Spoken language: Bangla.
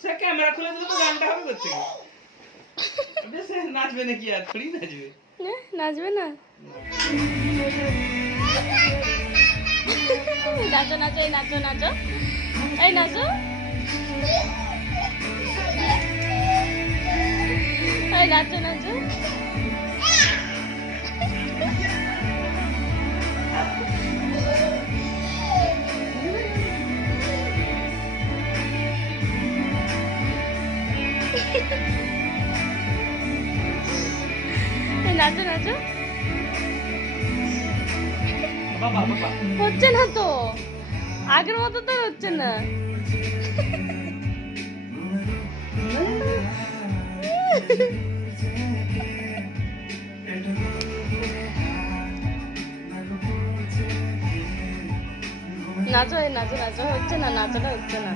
সে ক্যামেরা খুলে দিলে তো গানটা হবে করছে বেশ নাচবে নাকি আর থোড়ি নাচবে নাচবে না নাচো নাচো এই নাচো নাচো এই নাচো এই নাচো নাচো নাচো নাচো বাবা বাবা হচ্ছে না তো আগের মতো তো হচ্ছে না নাচো এই নাচো নাচো হচ্ছে না নাচোটা হচ্ছে না